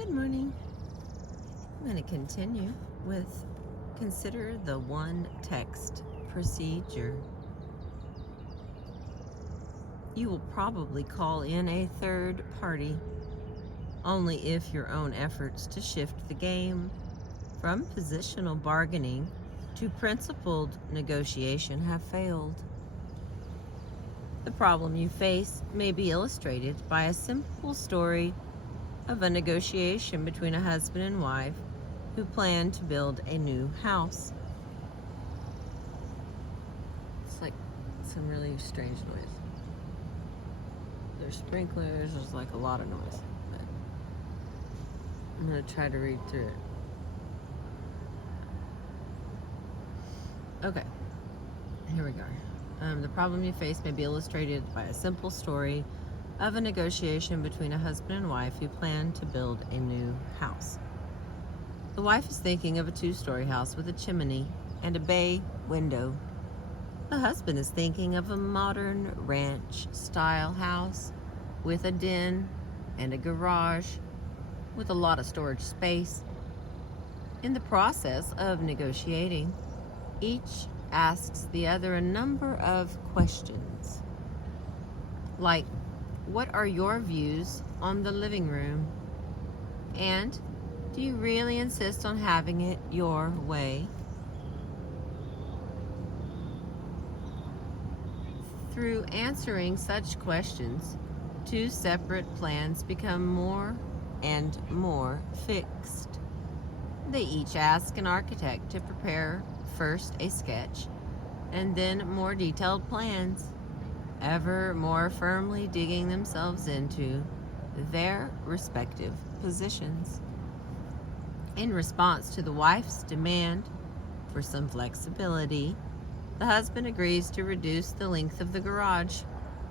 Good morning. I'm going to continue with consider the one text procedure. You will probably call in a third party only if your own efforts to shift the game from positional bargaining to principled negotiation have failed. The problem you face may be illustrated by a simple story of a negotiation between a husband and wife who plan to build a new house. It's like some really strange noise. There's sprinklers, there's like a lot of noise. But I'm going to try to read through it. Okay, here we go. The problem you face may be illustrated by a simple story of a negotiation between a husband and wife who plan to build a new house. The wife is thinking of a 2-story house with a chimney and a bay window. The husband is thinking of a modern ranch-style house with a den and a garage with a lot of storage space. In the process of negotiating, each asks the other a number of questions, like, what are your views on the living room? And do you really insist on having it your way? Through answering such questions, 2 separate plans become more and more fixed. They each ask an architect to prepare first a sketch and then more detailed plans, ever more firmly digging themselves into their respective positions. In response to the wife's demand for some flexibility, the husband agrees to reduce the length of the garage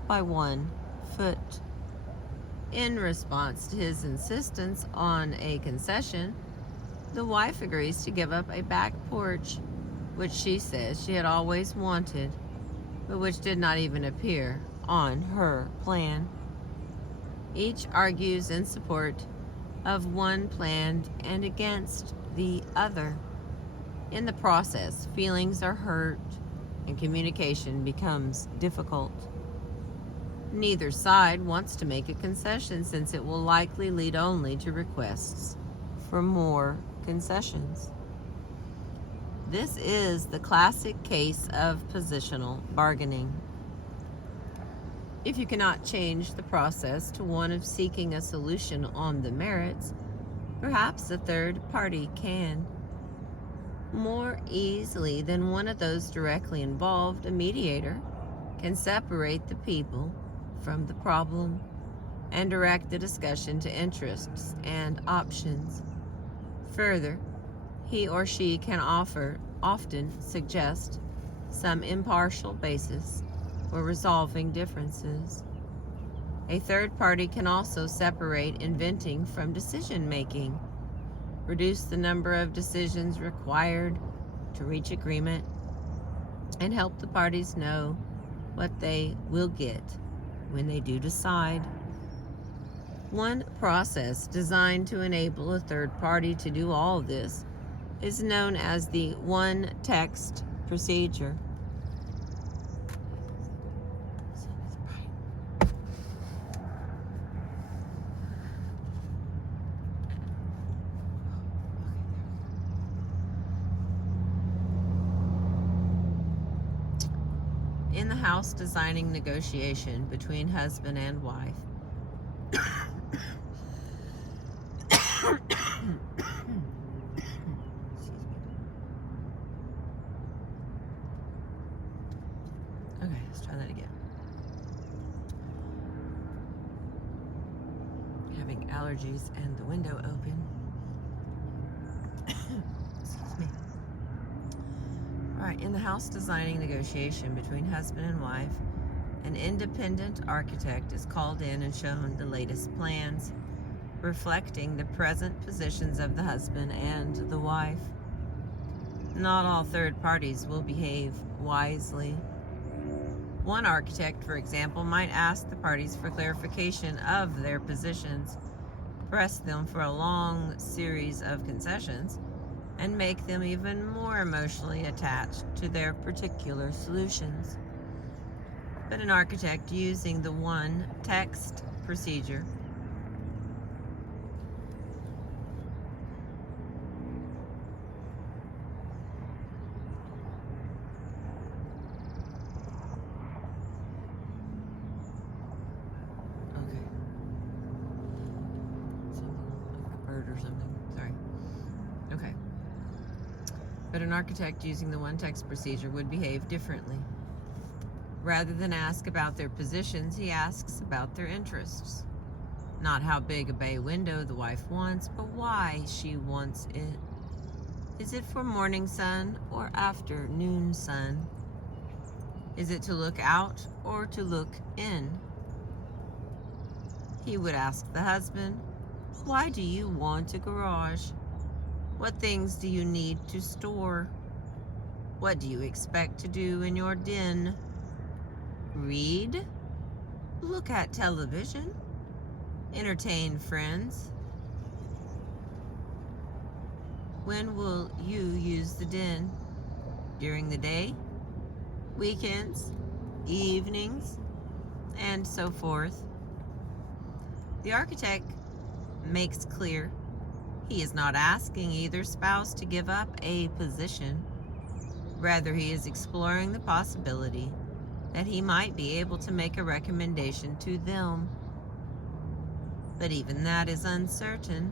by 1 foot. In response to his insistence on a concession, the wife agrees to give up a back porch, which she says she had always wanted, but which did not even appear on her plan. Each argues in support of one plan and against the other. In the process, feelings are hurt and communication becomes difficult. Neither side wants to make a concession since it will likely lead only to requests for more concessions. This is the classic case of positional bargaining. If you cannot change the process to one of seeking a solution on the merits, perhaps a third party can. More easily than one of those directly involved, a mediator can separate the people from the problem and direct the discussion to interests and options. Further, he or she can often suggest some impartial basis for resolving differences. A third party can also separate inventing from decision-making, reduce the number of decisions required to reach agreement, and help the parties know what they will get when they do decide. One process designed to enable a third party to do all this is known as the one text procedure. In the house designing negotiation between husband and wife, okay, let's try that again. Having allergies and the window open. Excuse me. All right, in the house designing negotiation between husband and wife, an independent architect is called in and shown the latest plans, reflecting the present positions of the husband and the wife. Not all third parties will behave wisely. One architect, for example, might ask the parties for clarification of their positions press them for a long series of concessions and make them even more emotionally attached to their particular solutions. But an architect using the one text procedure or something. Sorry. Okay. But an architect using the one text procedure would behave differently. Rather than ask about their positions, he asks about their interests. Not how big a bay window the wife wants, but why she wants it. Is it for morning sun or afternoon sun? Is it to look out or to look in? He would ask the husband, why do you want a garage? What things do you need to store? What do you expect to do in your den? Read? Look at television? Entertain friends? When will you use the den? During the day? Weekends? Evenings? And so forth. The architect makes clear he is not asking either spouse to give up a position. Rather, he is exploring the possibility that he might be able to make a recommendation to them. But even that is uncertain.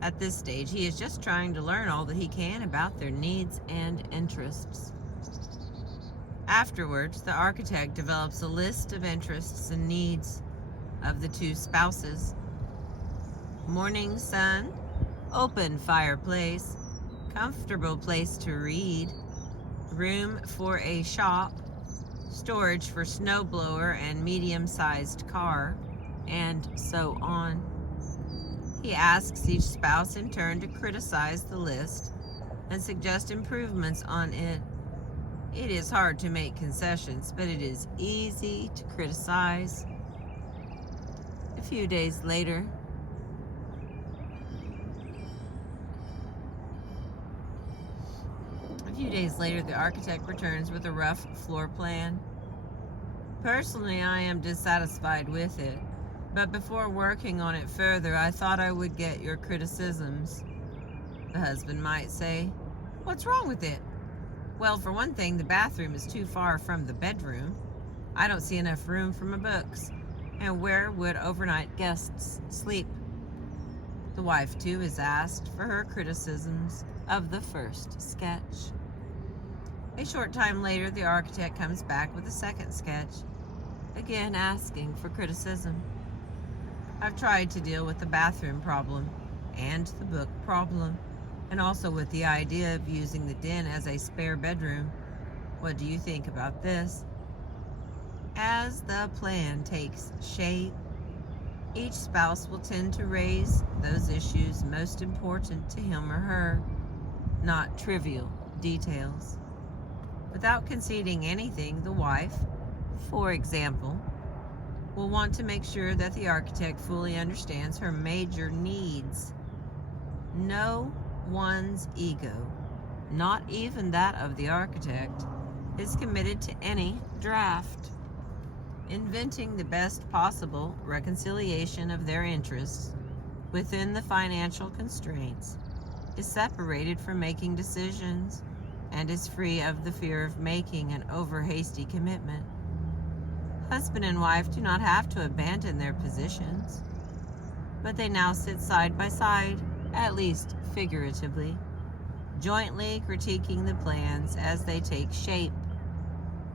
At this stage, he is just trying to learn all that he can about their needs and interests. Afterwards, the architect develops a list of interests and needs of the two spouses. Morning sun, open fireplace, comfortable place to read, room for a shop, storage for snowblower and medium-sized car, and so on. He asks each spouse in turn to criticize the list and suggest improvements on it. It is hard to make concessions, but it is easy to criticize. A few days later, the architect returns with a rough floor plan. Personally, I am dissatisfied with it, but before working on it further, I thought I would get your criticisms. The husband might say, what's wrong with it? Well, for one thing, the bathroom is too far from the bedroom. I don't see enough room for my books. And where would overnight guests sleep? The wife, too, is asked for her criticisms of the first sketch. A short time later, the architect comes back with a second sketch, again asking for criticism. I've tried to deal with the bathroom problem and the book problem, and also with the idea of using the den as a spare bedroom. What do you think about this? As the plan takes shape, each spouse will tend to raise those issues most important to him or her, not trivial details. Without conceding anything, the wife, for example, will want to make sure that the architect fully understands her major needs. No one's ego, not even that of the architect, is committed to any draft. Inventing the best possible reconciliation of their interests within the financial constraints is separated from making decisions and is free of the fear of making an over-hasty commitment. Husband and wife do not have to abandon their positions, but they now sit side by side, at least figuratively, jointly critiquing the plans as they take shape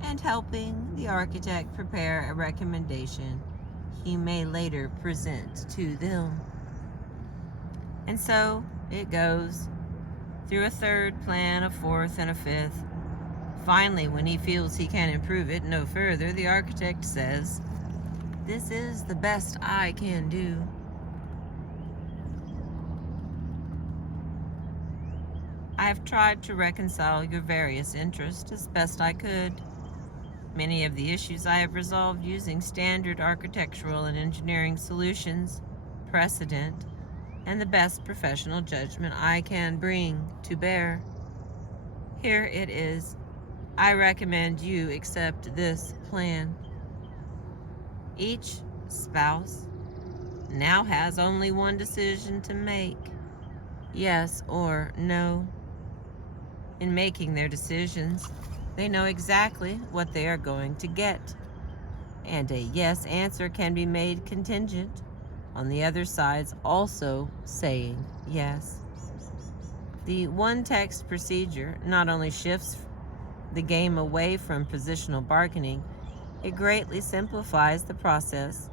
and helping the architect prepare a recommendation he may later present to them. And so it goes through a third plan, a fourth, and a fifth. Finally, when he feels he can improve it no further, the architect says, "This is the best I can do." I have tried to reconcile your various interests as best I could. Many of the issues I have resolved using standard architectural and engineering solutions, precedent and the best professional judgment I can bring to bear. Here it is. I recommend you accept this plan. Each spouse now has only one decision to make, yes or no. In making their decisions, they know exactly what they are going to get, and a yes answer can be made contingent on the other side's also saying yes. The one-text procedure not only shifts the game away from positional bargaining, it greatly simplifies the process,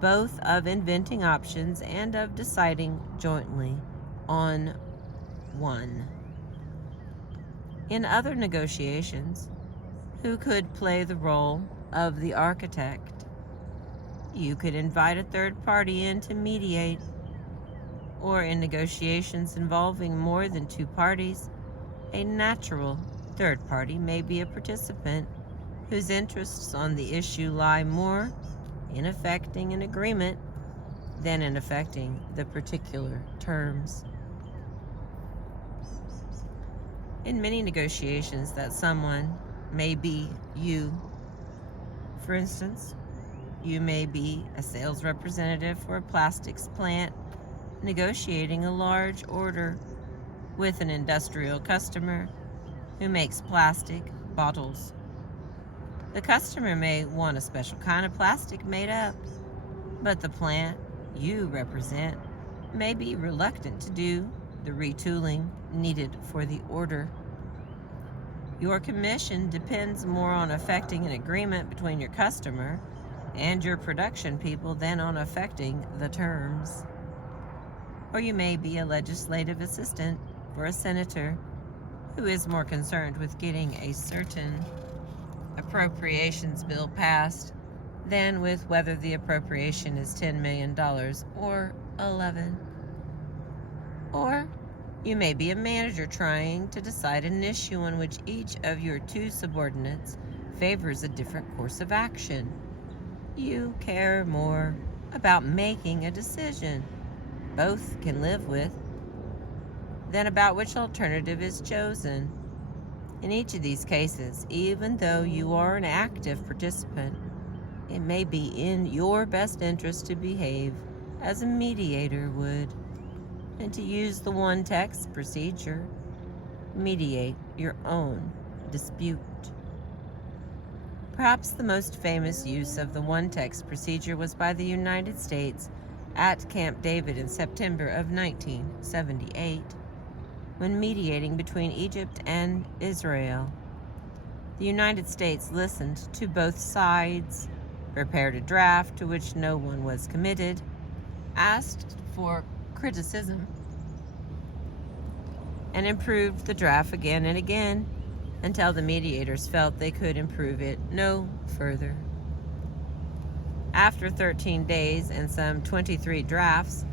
both of inventing options and of deciding jointly on one. In other negotiations, who could play the role of the architect? You could invite a third party in to mediate, or in negotiations involving more than two parties, a natural third party may be a participant whose interests on the issue lie more in effecting an agreement than in affecting the particular terms. In many negotiations, that someone may be you. For instance, you may be a sales representative for a plastics plant negotiating a large order with an industrial customer who makes plastic bottles. The customer may want a special kind of plastic made up, but the plant you represent may be reluctant to do the retooling needed for the order. Your commission depends more on effecting an agreement between your customer and your production people than on affecting the terms. Or you may be a legislative assistant for a senator who is more concerned with getting a certain appropriations bill passed than with whether the appropriation is $10 million or 11. Or you may be a manager trying to decide an issue on which each of your two subordinates favors a different course of action. You care more about making a decision both can live with than about which alternative is chosen. In each of these cases, even though you are an active participant, it may be in your best interest to behave as a mediator would, and to use the one-text procedure, mediate your own dispute. Perhaps the most famous use of the one-text procedure was by the United States at Camp David in September of 1978, when mediating between Egypt and Israel. The United States listened to both sides, prepared a draft to which no one was committed, asked for criticism, and improved the draft again and again until the mediators felt they could improve it no further. After 13 days and some 23 drafts,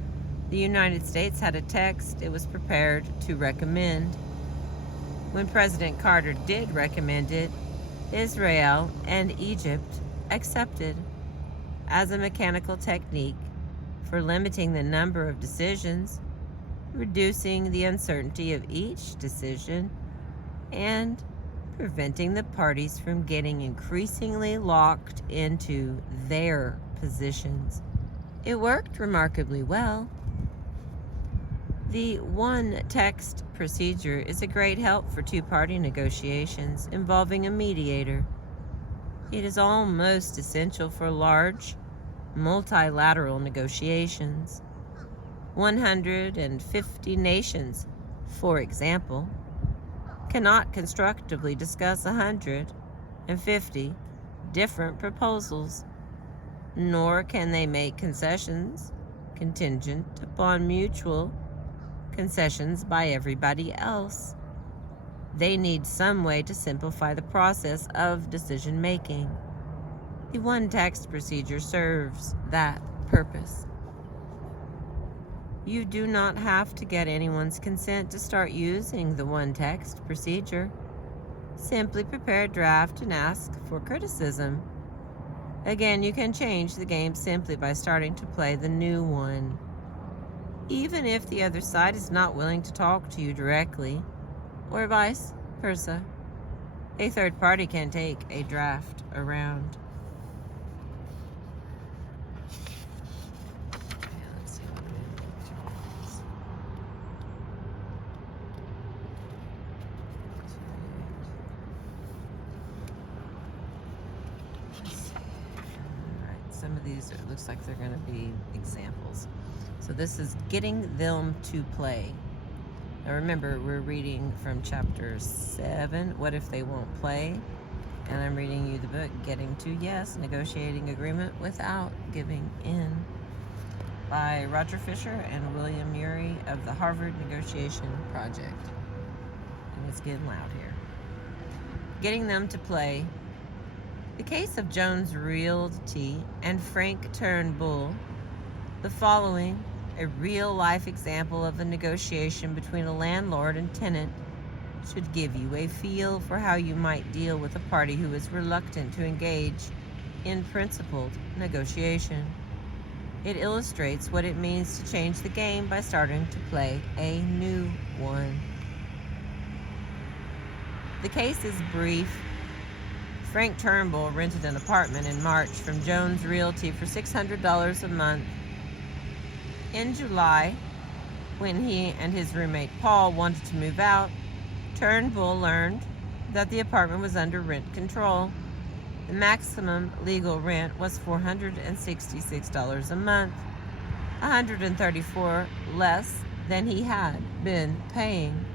the United States had a text it was prepared to recommend. When President Carter did recommend it, Israel and Egypt accepted as a mechanical technique for limiting the number of decisions, reducing the uncertainty of each decision, and preventing the parties from getting increasingly locked into their positions. It worked remarkably well. The one-text procedure is a great help for two-party negotiations involving a mediator. It is almost essential for large, multilateral negotiations. 150 nations, for example, cannot constructively discuss 150 different proposals, nor can they make concessions contingent upon mutual concessions by everybody else. They need some way to simplify the process of decision-making. The one-text procedure serves that purpose. You do not have to get anyone's consent to start using the one-text procedure. Simply prepare a draft and ask for criticism. Again, you can change the game simply by starting to play the new one. Even if the other side is not willing to talk to you directly, or vice versa, a third party can take a draft around. Let's see what some of these, it looks like they're going to be examples. So this is getting them to play. Now remember, we're reading from chapter 7, What If They Won't Play? And I'm reading you the book, Getting to Yes, Negotiating Agreement Without Giving In, by Roger Fisher and William Ury of the Harvard Negotiation Project. And it's getting loud here. Getting them to play. The case of Jones Realty and Frank Turnbull, the following, a real-life example of a negotiation between a landlord and tenant, should give you a feel for how you might deal with a party who is reluctant to engage in principled negotiation. It illustrates what it means to change the game by starting to play a new one. The case is brief. Frank Turnbull rented an apartment in March from Jones Realty for $600 a month. In July, when he and his roommate Paul wanted to move out, Turnbull learned that the apartment was under rent control. The maximum legal rent was $466 a month, $134 less than he had been paying.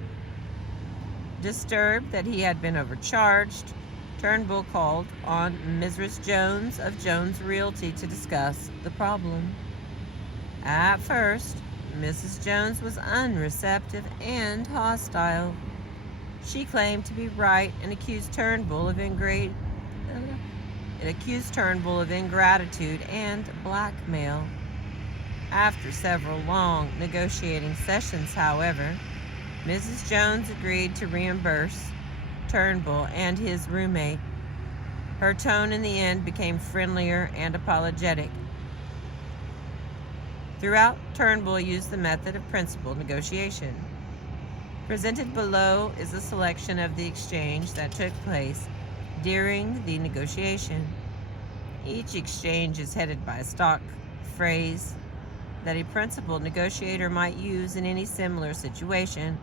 Disturbed that he had been overcharged, Turnbull called on Mrs. Jones of Jones Realty to discuss the problem. At first, Mrs. Jones was unreceptive and hostile. She claimed to be right and accused Turnbull of ingratitude and blackmail. After several long negotiating sessions, however, Mrs. Jones agreed to reimburse Turnbull and his roommate. Her tone in the end became friendlier and apologetic. Throughout, Turnbull used the method of principled negotiation. Presented below is a selection of the exchange that took place during the negotiation. Each exchange is headed by a stock phrase that a principled negotiator might use in any similar situation.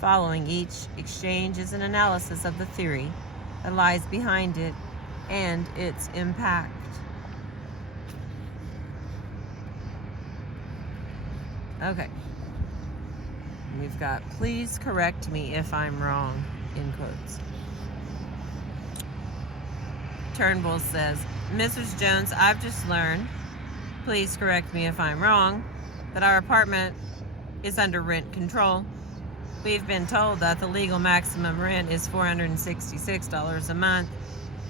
Following each exchange is an analysis of the theory that lies behind it and its impact. Okay. We've got, please correct me if I'm wrong, in quotes. Turnbull says, Mrs. Jones, I've just learned, please correct me if I'm wrong, that our apartment is under rent control. We've been told that the legal maximum rent is $466 a month.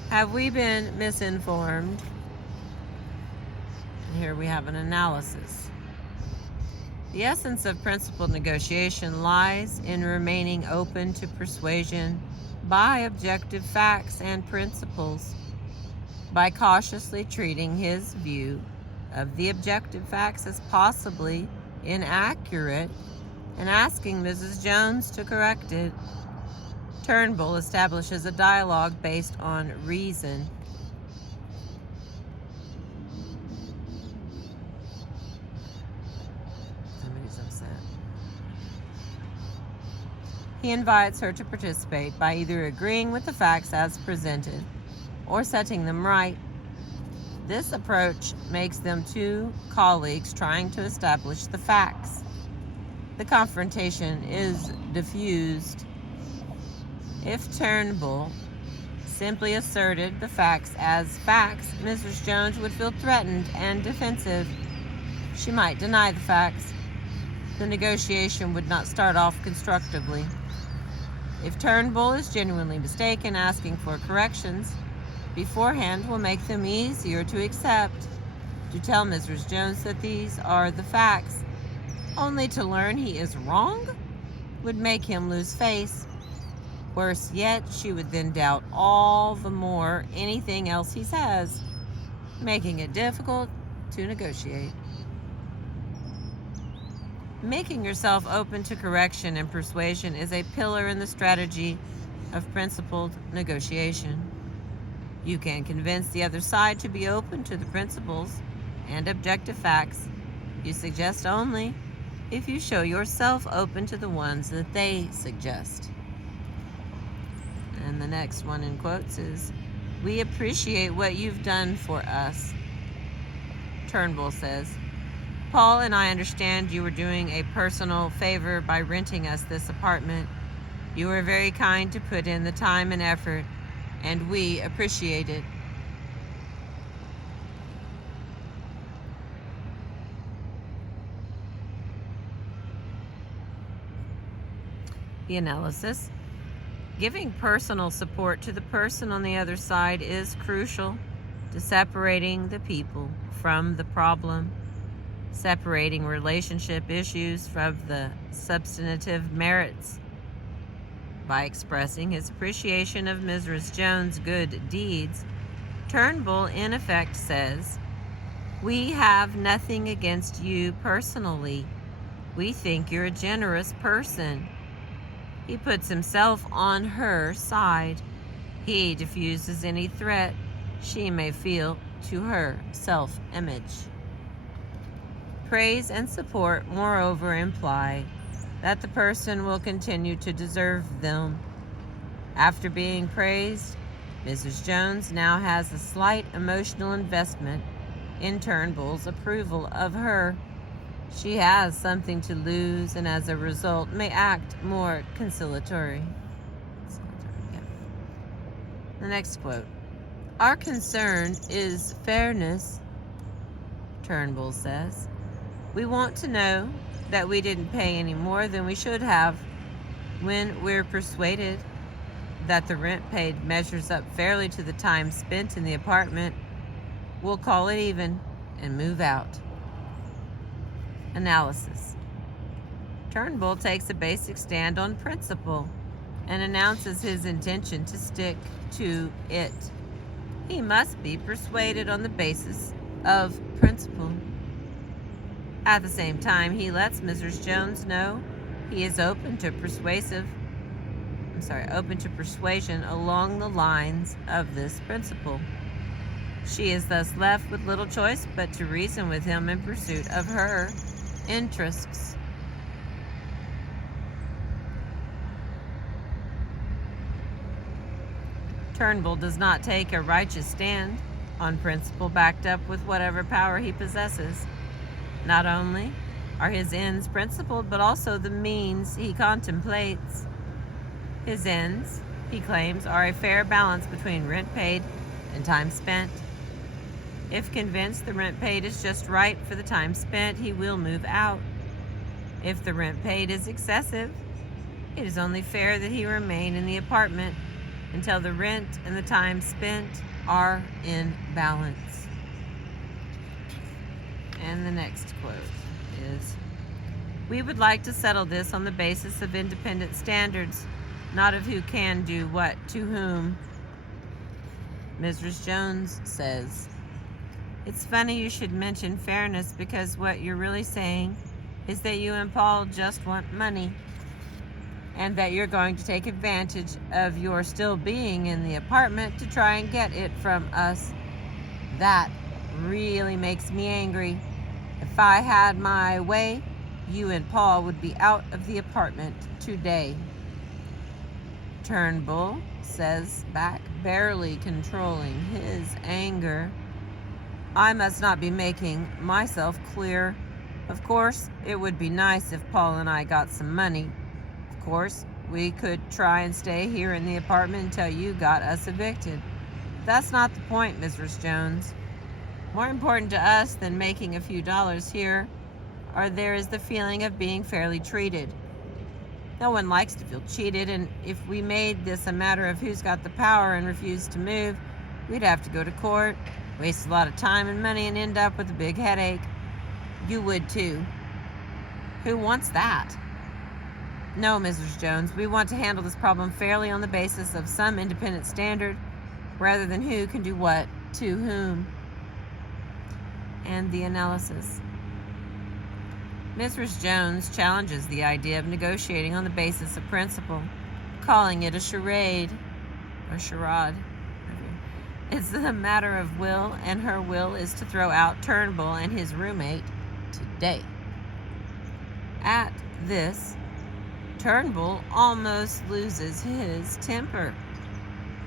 Have we been misinformed? And here we have an analysis. The essence of principled negotiation lies in remaining open to persuasion by objective facts and principles. By cautiously treating his view of the objective facts as possibly inaccurate and asking Mrs. Jones to correct it, Turnbull establishes a dialogue based on reason. Somebody's upset. He invites her to participate by either agreeing with the facts as presented or setting them right. This approach makes them two colleagues trying to establish the facts. The confrontation is diffused. If Turnbull simply asserted the facts as facts, Mrs. Jones would feel threatened and defensive. She might deny the facts. The negotiation would not start off constructively. If Turnbull is genuinely mistaken, asking for corrections beforehand will make them easier to accept. To tell Mrs. Jones that these are the facts, only to learn he is wrong, would make him lose face. Worse yet, she would then doubt all the more anything else he says. making it difficult to negotiate. Making yourself open to correction and persuasion is a pillar in the strategy of principled negotiation. You can convince the other side to be open to the principles and objective facts you suggest only if you show yourself open to the ones that they suggest. And the next one in quotes is, "We appreciate what you've done for us." Turnbull says, "Paul and I understand you were doing a personal favor by renting us this apartment. You were very kind to put in the time and effort, and we appreciate it." The analysis. Giving personal support to the person on the other side is crucial to separating the people from the problem, separating relationship issues from the substantive merits. By expressing his appreciation of Mrs. Jones' good deeds, Turnbull in effect says, "We have nothing against you personally. We think you're a generous person." He puts himself on her side. He diffuses any threat she may feel to her self-image. Praise and support, moreover, imply that the person will continue to deserve them. After being praised, Mrs. Jones now has a slight emotional investment in Turnbull's approval of her. She has something to lose and as a result may act more conciliatory. The next quote. "Our concern is fairness," Turnbull says. "We want to know that we didn't pay any more than we should have. When we're persuaded that the rent paid measures up fairly to the time spent in the apartment, we'll call it even and move out." Analysis. Turnbull takes a basic stand on principle and announces his intention to stick to it. He must be persuaded on the basis of principle. At the same time, he lets Mrs. Jones know he is open to persuasion along the lines of this principle. She is thus left with little choice but to reason with him in pursuit of her interests. Turnbull does not take a righteous stand on principle backed up with whatever power he possesses. Not only are his ends principled, but also the means he contemplates. His ends, he claims, are a fair balance between rent paid and time spent. If convinced the rent paid is just right for the time spent, he will move out. If the rent paid is excessive, it is only fair that he remain in the apartment until the rent and the time spent are in balance. And the next quote is, "We would like to settle this on the basis of independent standards, not of who can do what to whom." Mrs. Jones says, "It's funny you should mention fairness because what you're really saying is that you and Paul just want money and that you're going to take advantage of your still being in the apartment to try and get it from us. That really makes me angry. If I had my way, you and Paul would be out of the apartment today." Turnbull says back, barely controlling his anger, "I must not be making myself clear. Of course, it would be nice if Paul and I got some money. Of course, we could try and stay here in the apartment until you got us evicted. That's not the point, Mrs. Jones. More important to us than making a few dollars here, there is the feeling of being fairly treated. No one likes to feel cheated, and if we made this a matter of who's got the power and refused to move, we'd have to go to court, waste a lot of time and money, and end up with a big headache. You would too. Who wants that? No, Mrs. Jones, we want to handle this problem fairly on the basis of some independent standard, rather than who can do what to whom." and the analysis. Mrs. Jones challenges the idea of negotiating on the basis of principle, calling it a charade or charade. It's the matter of will, and her will is to throw out Turnbull and his roommate today. At this, Turnbull almost loses his temper,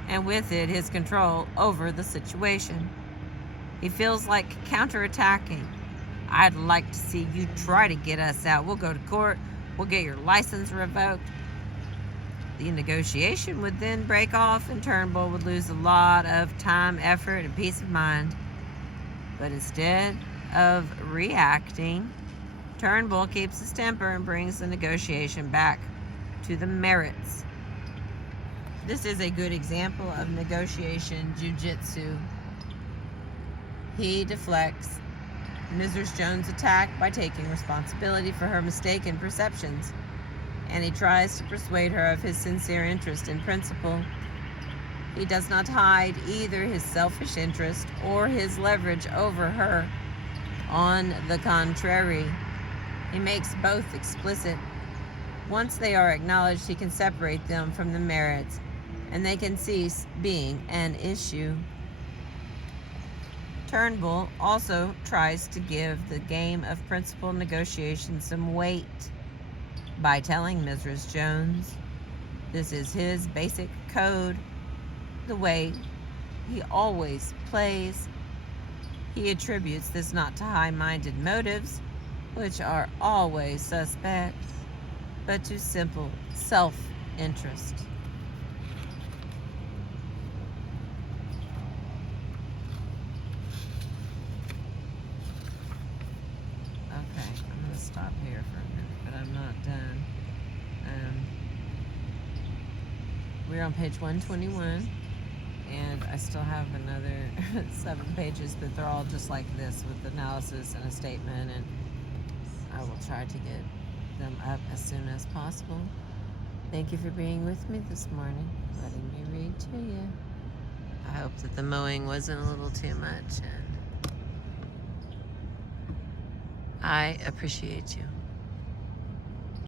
and with it his control over the situation. He feels like counterattacking. I'd like to see you try to get us out. We'll go to court. We'll get your license revoked. The negotiation would then break off, and Turnbull would lose a lot of time, effort, and peace of mind. But instead of reacting, Turnbull keeps his temper and brings the negotiation back to the merits. This is a good example of negotiation jujitsu. He deflects Mrs. Jones' attack by taking responsibility for her mistaken perceptions, and he tries to persuade her of his sincere interest in principle. He does not hide either his selfish interest or his leverage over her. On the contrary, he makes both explicit. Once they are acknowledged, he can separate them from the merits, and they can cease being an issue. Turnbull also tries to give the game of principle negotiation some weight by telling Mrs. Jones this is his basic code, the way he always plays. He attributes this not to high-minded motives, which are always suspect, but to simple self-interest. Stop here for a minute, but I'm not done. We're on page 121, and I still have another 7 pages, but they're all just like this with analysis and a statement, and I will try to get them up as soon as possible. Thank you for being with me this morning, letting me read to you. I hope that the mowing wasn't a little too much, and I appreciate you.